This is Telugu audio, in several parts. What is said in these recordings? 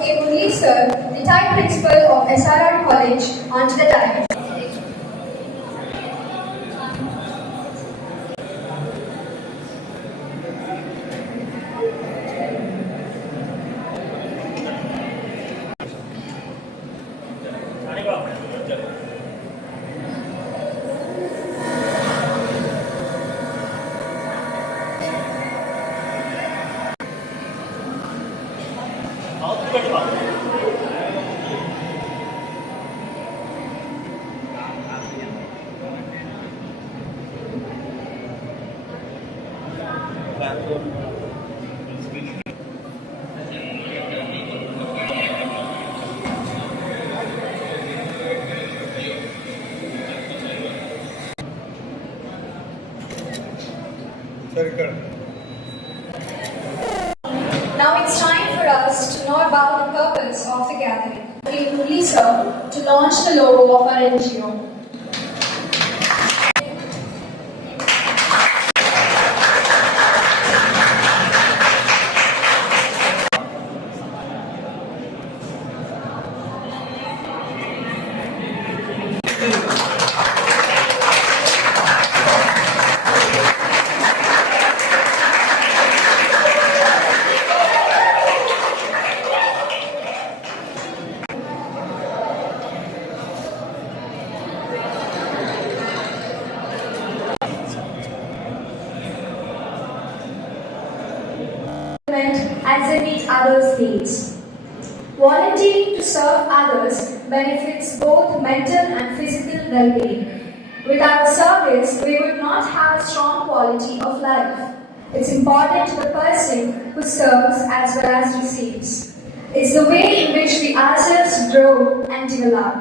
K. Murli sir, retired principal of SRR College, onto the dais. Now it's time for us to know about the purpose of the gathering. K. Murli sir to launch the logo of our NGO. As they meet others' needs. Volunteering to serve others benefits both mental and physical well-being. Without service, we would not have a strong quality of life. It's important to the person who serves as well as receives. It's the way in which we ourselves grow and develop.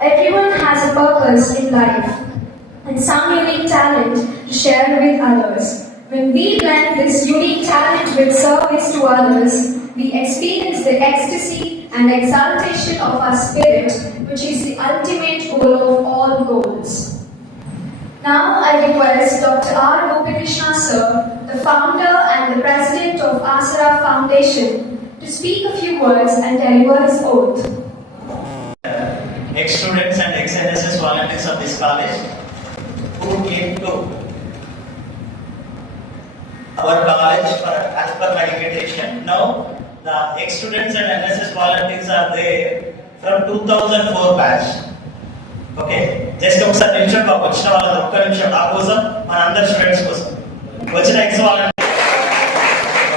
Everyone has a purpose in life and some unique talent to share with others. When we blend this unique talent with service to others, we experience the ecstasy and exaltation of our spirit, which is the ultimate goal of all goals. Now I request Dr. R. Gopikrishna sir, the founder and the president of Asara Foundation, to speak a few words and deliver his oath. Ex-students and ex-NSS volunteers of this college who came to our college for as per my invitation. Now the ex-students and NSS volunteers are there from 2004 batch. Okay, just ఒకసారి నిమిషం బాబు వచ్చిన వాళ్ళ ఒక్క నిమిషం నా కోసం మన అందరి స్టూడెంట్స్ కోసం వచ్చిన ex volunteer.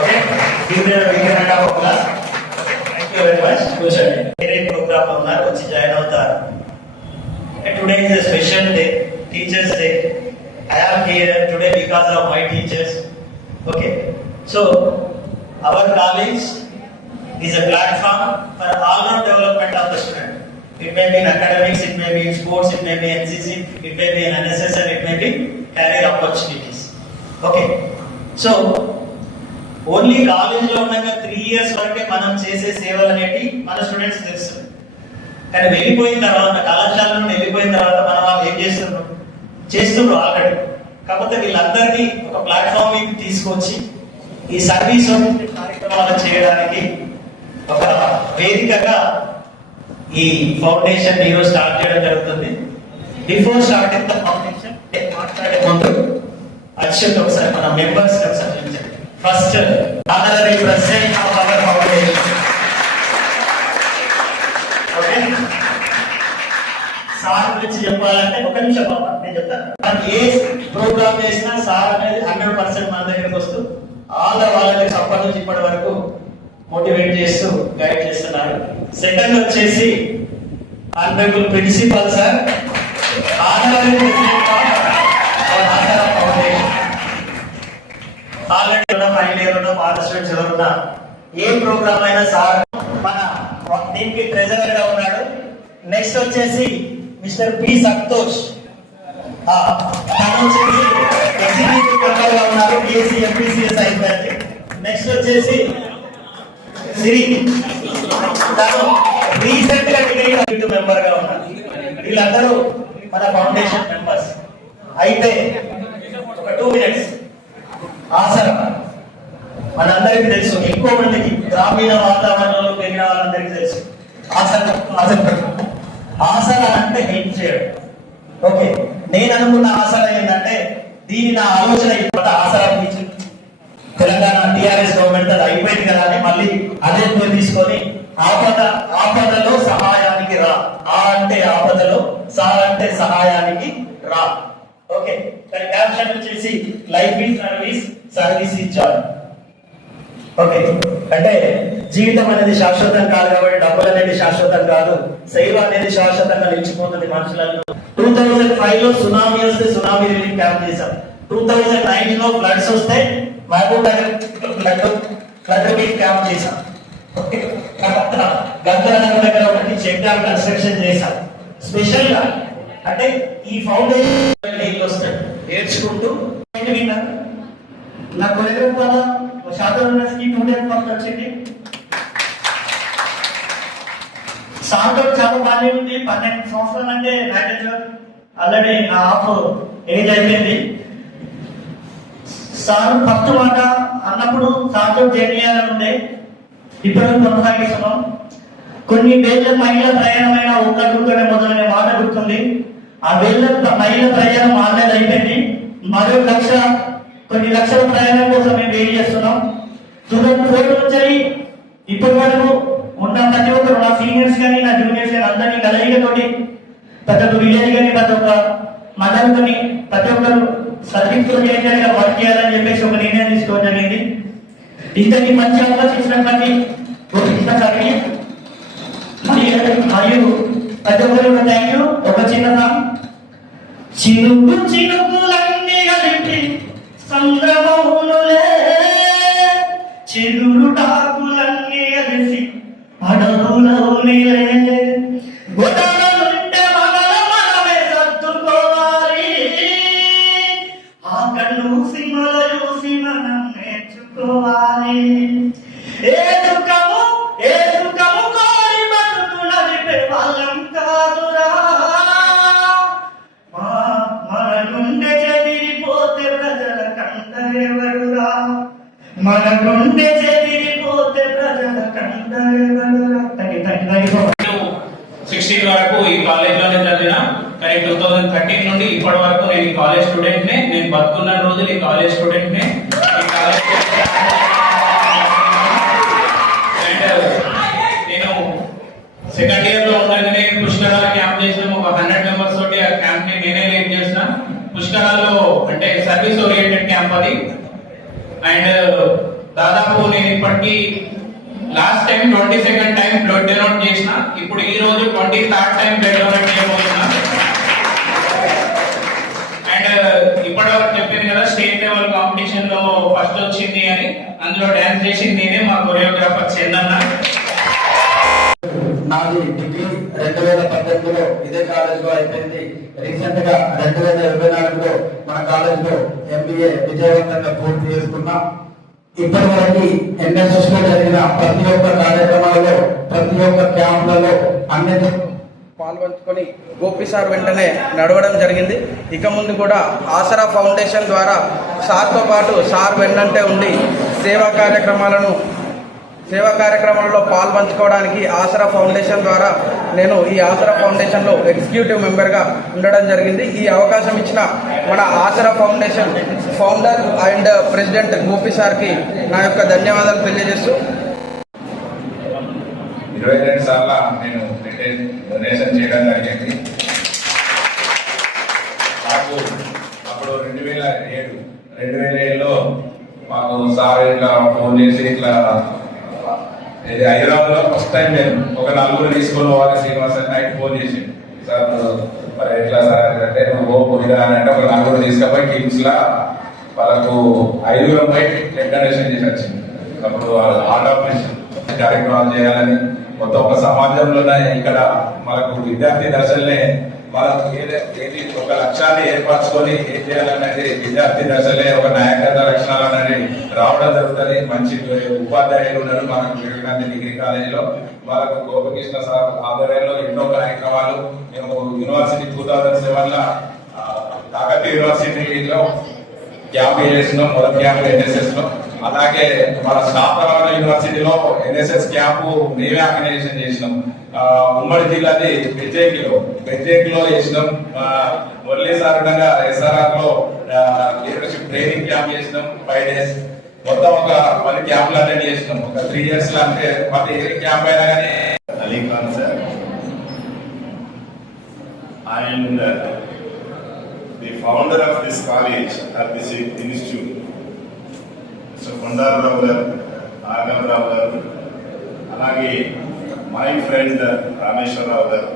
Okay, give their big round of applause. Thank you very much. కూర్చోండి. వేరే ప్రోగ్రామ్ లో ఉన్నారు, వచ్చి జాయిన్ అవుతారు. Today is a special day, teachers day. I am here today because of my teachers. Okay, so our college is a platform for all-round development of the student. It may be in academics, it may be in sports, it may be NCC, it may be in NSS, and it may be career opportunities. Okay, so only college లో ఉండగా 3 years వరకే మనం చేసే సేవలు అనేవి మన స్టూడెంట్స్ తెలుస్తుంది. కానీ వెళ్ళిపోయిన తర్వాత, కళాశాల నుండి వెళ్ళిపోయిన తర్వాత మన వాళ్ళు ఏం చేస్తున్నారు ఆల్రెడీ. కాకపోతే వీళ్ళందరినీ ఒక ప్లాట్ఫామ్ మీద తీసుకొచ్చి ఈ సర్వీస్ కార్యక్రమాలు చేయడానికి ఒక వేదికగా ఈ ఫౌండేషన్ ఈరోజు స్టార్ట్ చేయడం జరుగుతుంది. బిఫోర్ స్టార్టింగ్ ద ఫౌండేషన్ మాట్లాడే ముందు అక్షత్ ఒకసారి మన మెంబర్స్ ఒకసారి చూపించండి. First honorary president of our foundation. Okay, sir గురించి చెప్పాలంటే ఒక నిమిషం బాబా నేను చెప్తాను. మనం ఏ ప్రోగ్రామ్ చేసినా సార్ అనేది 100% మన దగ్గరకు వస్తూ ఆల్ వాళ్ళకి అప్పటి నుంచి ఇప్పటి వరకు మోటివేట్ చేస్తూ గైడ్ చేస్తున్నారు. సెకండ్ వచ్చేసి honourable principal sir, honorary president of Asara foundation. Already ఉన్న ఫైనల్ ఇయర్ ఉన్న పాత స్టూడెంట్స్ ఎవరున్నా ఏ ప్రోగ్రామ్ అయినా సార్ మన దీనికి ట్రెజరర్ గా ఉన్నాడు. నెక్స్ట్ వచ్చేసి mister P Santosh, executive member గా ఉన్నారు, బిఎస్సి ఎంపీసీఎస్ అయిపోయింది. నెక్స్ట్ వచ్చేసి సిరి, తను రీసెంట్ గా ఎగ్జిక్యూటివ్ మెంబర్ గా ఉన్నారు. వీళ్ళందరూ మన ఫౌండేషన్ మెంబర్స్. అయితే ఒక 2 minutes ఆసరా మనందరికీ తెలుసు, ఎక్కువ మందికి గ్రామీణ వాతావరణంలో మీద వాళ్ళందరికీ తెలుసు. ఆసరా అంటే హెల్ప్ చేయడం. ఓకే, నేను అనుకున్న ఆసరా ఏంటంటే దీని నా ఆలోచన ఇప్పుడు ఆసరా తీర్చి తెలంగాణ టిఆర్ఎస్ గవర్నమెంట్ అది అయిపోయింది కదా అని మళ్ళీ అదే పేరు తీసుకొని ఆపదలో సహాయానికి రా. ఆ అంటే ఆపదలో, సా అంటే సహాయానికి రా. ఓకే, కానీ క్యాప్షన్ వచ్చేసి life is service, service is Joy. Okay, అంటే జీవితం అనేది శాశ్వతం కాదు కాబట్టి డబ్బులు అనేది శాశ్వతం కాదు, సేవ అనేది శాశ్వతంగా నిలిచిపోతుంది మనుషులలో. 2005 లో సునామీ వస్తే సునామీ రిలీఫ్ క్యాంప్ చేశాం. 2009 లో ఫ్లడ్స్ వస్తే Mahabubnagar flood relief camp చేశాం. గంగానగర్ దగ్గర ఒకటి చెక్ డ్యామ్ కన్స్ట్రక్షన్ చేశాం స్పెషల్ గా. అంటే ఈ ఫౌండేషన్ నీళ్ళు వస్తాయి ఏడ్చుకుంటూ నా కొరియోగ్రాఫర్ శాతం వచ్చింది. సార్ చాలా బాగానే ఉంది. 12 సంవత్సరాలు అంటే మేనేజర్ ఆల్రెడీ నా హాఫ్ ఏజ్ అయిపోయింది. సార్ ఫస్ట్ మాట అన్నప్పుడు సార్తో చేయాలని ఉండే, ఇప్పుడు కొనసాగిస్తున్నాం. కొన్ని వేల మైళ్ళ ప్రయాణమైన ఒక్క గుర్తునే మొదలైన మాట గుర్తుంది. ఆ వేల మైళ్ళ ప్రయాణం ఆన్లైన్ అయిపోయింది. మరో కొన్ని లక్షల ప్రయాణం కోసం మేము వెయిట్ చేస్తున్నాం. 2004 నుంచి ఇప్పటి వరకు ఉన్న ప్రతి ఒక్కరు, నా సీనియర్స్ కానీ నా జూనియర్స్ కానీ అందరినీ కలయికతోటి ప్రతి ఒక్క విలేజ్ కానీ ప్రతి ఒక్క మండలంతోని ప్రతి ఒక్కరు సర్వీస్ వర్క్ చేయాలని చెప్పేసి ఒక నిర్ణయం తీసుకోవడం జరిగింది. ఇంతకి మంచి అవకాశం ఇచ్చినటువంటి సార్కి మరియు ప్రతి ఒక్కరు థ్యాంక్ యూ. ఒక చిన్న సాంగ్. చినుకు చినుకులన్నీ కలిపి సంద్రమౌనులే, చెరురు టాకులన్నీ కలిసి అడవులవునిలే, గొడవలుంటే మనమే సర్దుకోవాలి, ఆ కళ్ళు సిమల చూసి మనం నేర్చుకోవాలి. ఏ సుఖము కోరి బతుకు నడిపే వాళ్ళం కాదురా, మన గుండె చెదిరిపోతే ప్రజల కంట ఎవరురా, మన గుండె చెదిరిపోతే ప్రజల కంట ఎవరురా. 16 వరకు ఈ కాలేజ్ లోనే చదివినా, కానీ 2013 నుండి ఇప్పటి వరకు నేను ఈ కాలేజ్ స్టూడెంట్ నే. నేను బతుకున్న రోజులు ఈ కాలేజ్ స్టూడెంట్ నే. అండ్ నేను సెకండ్ ఇయర్ లో ఉండగానే పుష్కరాల క్యాంప్ చేసిన ఒక 100 మెంబర్స్ తోటి ఆ క్యాంప్ ని నేనే లీడ్ చేసిన. పుష్కరాల్లో అంటే సర్వీస్ ఓరియంటెడ్ క్యాంప్ అది. అండ్ దాదాపు నేను ఇప్పటికీ last time 22nd time blood donate చేసిన. ఇప్పుడు ఈ రోజు 23rd టైం బ్లడ్ డొనేట్ చేయబోతున్నా. అండ్ ఇప్పటివరకు చెప్పింది కదా స్టేట్ లెవెల్ కాంపిటీషన్ లో ఫస్ట్ వచ్చింది అని. అందులో డాన్స్ చేసింది నేనే, మా కొరియోగ్రాఫర్ చందన్న. నాది డిగ్రీ 2018లో ఇదే కాలేజ్ లో అయిపోయింది. రీసెంట్ గా 2024లో మన కాలేజ్ లో MBA విజయవంతంగా పూర్తి చేసుకున్నా. ఇప్పటి వరకు NSS లో జరిగిన ప్రతి ఒక్క కార్యక్రమాలలో, ప్రతి ఒక్క క్యాంపులలో అన్నిటి పాల్పంచుకొని గోపి సార్ వెంటనే నడవడం జరిగింది. ఇక ముందు కూడా ఆసరా ఫౌండేషన్ ద్వారా సార్తో పాటు సార్ వెన్నంటే ఉండి సేవా కార్యక్రమాలలో పాల్పంచుకోవడానికి ఆసరా ఫౌండేషన్ ద్వారా నేను ఈ ఆసరా ఫౌండేషన్లో ఎగ్జిక్యూటివ్ మెంబర్గా ఉండడం జరిగింది. ఈ అవకాశం ఇచ్చిన మన Asara foundation founder and president Gopi సార్కి నా యొక్క ధన్యవాదాలు తెలియజేస్తూ 22 సార్లు నేను డొనేషన్ చేయడం జరిగింది. నాకు అప్పుడు 2007లో మాకు సార్ ఇట్లా ఫోన్ చేసి ఇట్లా హైదరాబాద్ లో ఫస్ట్ టైం నేను ఒక 4 తీసుకొని పోవాలి శ్రీనివాస్ నైట్ ఫోన్ చేసి, సార్ మరి ఎట్లా సార్ అంటే నువ్వు పోయిరా అని అంటే ఒక 4 తీసుకపోయి కిమ్స్ లా వాళ్ళకు 5 బయట బ్లడ్ డొనేషన్ చేసి వచ్చింది. అప్పుడు హార్ట్ ఆపరేషన్ కార్యక్రమాలు చేయాలని మొత్తం ఒక సమాజంలోనే ఇక్కడ మనకు విద్యార్థి దశలనే మనకు ఏది ఒక లక్ష్యాన్ని ఏర్పరచుకొని ఏం చేయాలనేది విద్యార్థి దశలే ఒక నాయకత్వ లక్షణాలు అనేది రావడం జరుగుతుంది. మంచి ఉపాధ్యాయులు ఉన్నారు మనకు వివేకానంద డిగ్రీ కాలేజీలో. మనకు గోపకృష్ణ సార్ ఆధ్వర్యంలో ఎన్నో కార్యక్రమాలు. మేము యూనివర్సిటీ 2007లో కాకతీయ యూనివర్సిటీలో క్యాంప్ చేసినాం. మొదటి క్యాంప్ ఎన్ఎస్ఎస్ లో, అలాగే మన శాస్త్రాల యూనివర్సిటీలో ఎన్ఎస్ఎస్ క్యాంపు మేమే ఆర్గనైజేషన్ చేసినాం. ఉమ్మడి జిల్లాది బెజ్జేకిలో చేసినాం. మురళీ సార్ ఉండగా ఎస్ఆర్ఆర్ లో లీడర్షిప్ ట్రైనింగ్ క్యాంప్ చేసినాం 5 days. మొత్తం ఒక 10 క్యాంపులు అటెండ్ చేసినాం. ఒక 3 years లో, అంటే ప్రతి క్యాంప్ అయినా కానీ. Ali Khan sir and the founder of this college at this institute, Mr. Kondararavu garu, Agam-Ravu garu, alage my friend Rameshwararavu garu,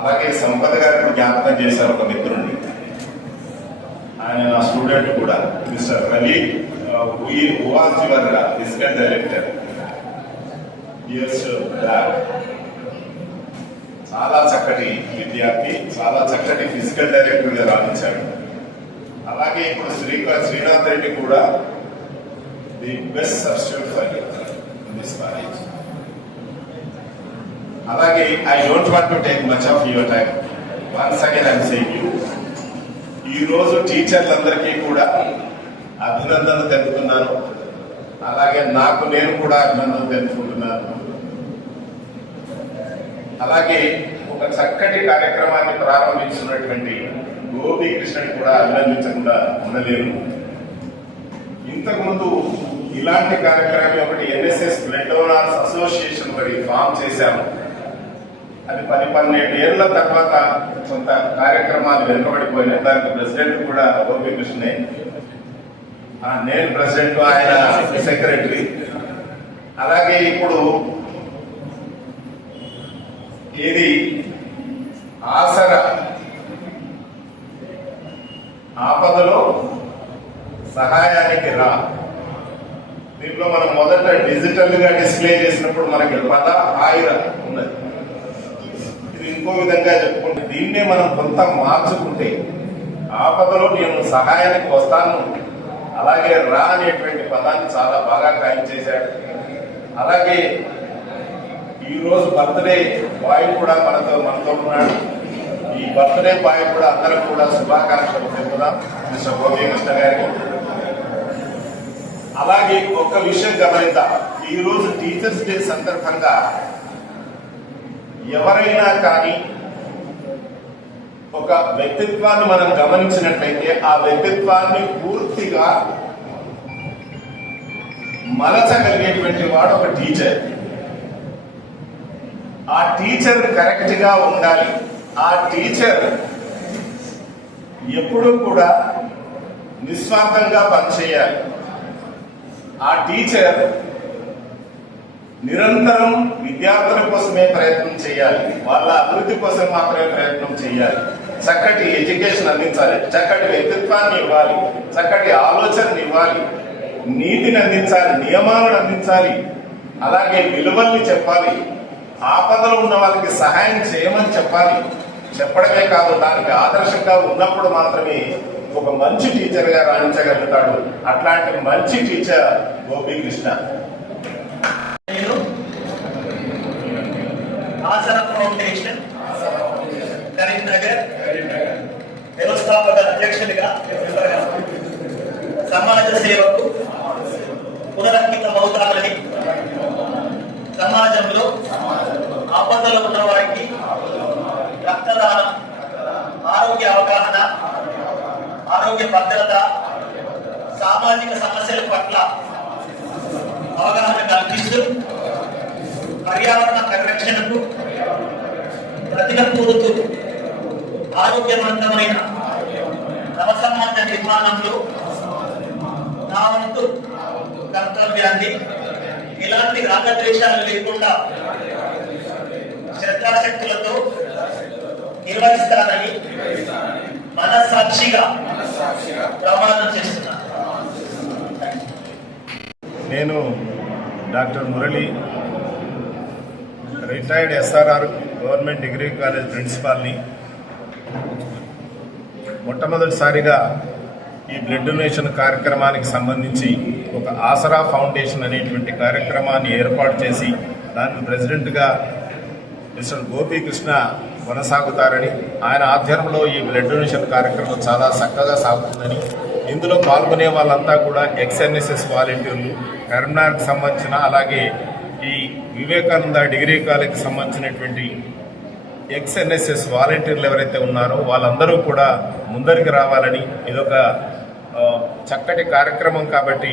alage Sampath garu జ్ఞాపకం చేశారు ఒక మిత్రుడిని. ఆయన నా స్టూడెంట్ కూడా, mister Ravi, who was your physical director years back. చాలా చక్కటి విద్యార్థి, చాలా చక్కటి ఫిజికల్ డైరెక్టర్ గా రాణించాడు. అలాగే ఇప్పుడు శ్రీనాథ్ రెడ్డి కూడా the best substitute for this college. అలాగే I don't want to take much of your time. Once again I'm saying you, ఈ రోజు టీచర్లందరికీ కూడా అభినందనలు తెలుపుతున్నాను. అలాగే నాకు నేను కూడా అభినందనలు తెలుపుకుంటున్నాను. అలాగే ఒక చక్కటి కార్యక్రమాన్ని ప్రారంభించినటువంటి గోపీకృష్ణని కూడా అభినందించకుండా ఉండలేను. ఇంతకుముందు ఇలాంటి కార్యక్రమం ఒకటి ఎన్ఎస్ఎస్ బ్లడ్ డోనర్స్ అసోసియేషన్ మరి ఫామ్ చేశాము. అది 10-12 ఏళ్ల తర్వాత కొంత కార్యక్రమాలు వెనుకబడిపోయినాయి. దానికి ప్రెసిడెంట్ కూడా గోపీకృష్ణే. నేను ప్రెసిడెంట్, ఆయన సెక్రటరీ. అలాగే ఇప్పుడు ఇది ఆసరా ఆపదలో సహాయానికి రా. దీంట్లో మనం మొదట డిజిటల్ గా డిస్ప్లే చేసినప్పుడు మనకి పద హాయిర ఉన్నది. ఇది ఇంకో విధంగా చెప్పుకుంటే, దీన్నే మనం కొంత మార్చుకుంటే ఆపదలో నేను సహాయానికి వస్తాను, అలాగే రా అనేటువంటి పదాన్ని చాలా బాగా ఖాయం చేశాడు. అలాగే ఈ రోజు బర్త్డే బాయ్ కూడా మనతో ఉన్నాడు. ఈ బర్త్డే బాయ్ కూడా అందరం కూడా శుభాకాంక్షలు తెలుపుదాం మిస్టర్ గోపీకృష్ణ గారికి. అలాగే ఒక విషయం గమనిద్దాం, ఈ రోజు టీచర్స్ డే సందర్భంగా ఎవరైనా కానీ ఒక వ్యక్తిత్వాన్ని మనం గమనించినట్లయితే ఆ వ్యక్తిత్వాన్ని పూర్తిగా మలచగలిగేటువంటి వాడు ఒక టీచర్. ఆ టీచర్ కరెక్ట్ గా ఉండాలి. ఆ టీచర్ ఎప్పుడూ కూడా నిస్వార్థంగా పనిచేయాలి. ఆ టీచర్ నిరంతరం విద్యార్థుల కోసమే ప్రయత్నం చేయాలి, వాళ్ళ అభివృద్ధి కోసం మాత్రమే ప్రయత్నం చేయాలి. చక్కటి ఎడ్యుకేషన్ అందించాలి, చక్కటి వ్యక్తిత్వాన్ని ఇవ్వాలి, చక్కటి ఆలోచనని ఇవ్వాలి, నీతిని అందించాలి, నియమాలను అందించాలి, అలాగే విలువల్ని చెప్పాలి, ఆపదలో ఉన్న వాళ్ళకి సహాయం చేయమని చెప్పాలి. చెప్పడమే కాదు, దానికి ఆదర్శంగా ఉన్నప్పుడు మాత్రమే ఒక మంచి టీచర్ గా రాణించగలుగుతాడు. అట్లాంటి మంచి టీచర్ గోపీకృష్ణ. నేను ఆసరా ఫౌండేషన్ కరీంనగర్ వ్యవస్థాపక అధ్యక్షుడిగా, సమాజ సేవకు పునరంకితమవుతానని, సమాజంలో ఆపదలో ఉన్న వారికి రక్తదానం, ఆరోగ్య అవగాహన, ఆరోగ్య భద్రత, సామాజిక సమస్యల పట్ల అవగాహన కల్పిస్తూ పర్యావరణ పరిరక్షణకు ప్రతిన కూరుతూ ఆరోగ్యవంతమైన నవసమాజ నిర్మాణంలో నా వంతు కర్తవ్యాన్ని ఎలాంటి రాగద్వేషాలు లేకుండా శ్రద్ధాశక్తులతో నిర్వహిస్తానని మనస్సాక్షిగా ప్రమాణం చేస్తున్నాను. నేను doctor Murali, retired SRR government degree college ప్రిన్సిపాల్ని. మొట్టమొదటిసారిగా ఈ బ్లడ్ డొనేషన్ కార్యక్రమానికి సంబంధించి ఒక ఆసరా ఫౌండేషన్ అనేటువంటి కార్యక్రమాన్ని ఏర్పాటు చేసి దానికి ప్రెసిడెంట్గా మిస్టర్ గోపీకృష్ణ కొనసాగుతారని, ఆయన ఆధ్వర్యంలో ఈ బ్లడ్ డొనేషన్ కార్యక్రమం చాలా చక్కగా సాగుతుందని, ఇందులో పాల్గొనే వాళ్ళంతా కూడా ఎక్స్ఎన్ఎస్ఎస్ వాలంటీర్లు, కరీంనగర్కి సంబంధించిన అలాగే ఈ వివేకానంద డిగ్రీ కాలేజ్కి సంబంధించినటువంటి ఎక్స్ఎన్ఎస్ఎస్ వాలంటీర్లు ఎవరైతే ఉన్నారో వాళ్ళందరూ కూడా ముందరికి రావాలని, ఇదొక చక్కటి కార్యక్రమం కాబట్టి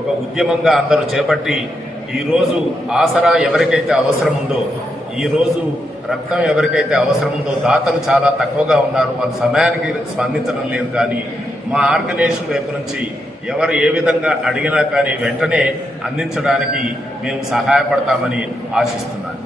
ఒక ఉద్యమంగా అందరూ చేపట్టి ఈరోజు ఆసరా ఎవరికైతే అవసరం ఉందో, ఈరోజు రక్తం ఎవరికైతే అవసరం ఉందో దాతలు చాలా తక్కువగా ఉన్నారు, వాళ్ళ సమయానికి స్పందించడం లేదు. కానీ మా ఆర్గనైజేషన్ వైపు నుంచి ఎవరు ఏ విధంగా అడిగినా కానీ వెంటనే అందించడానికి మేము సహాయపడతామని ఆశిస్తున్నాను.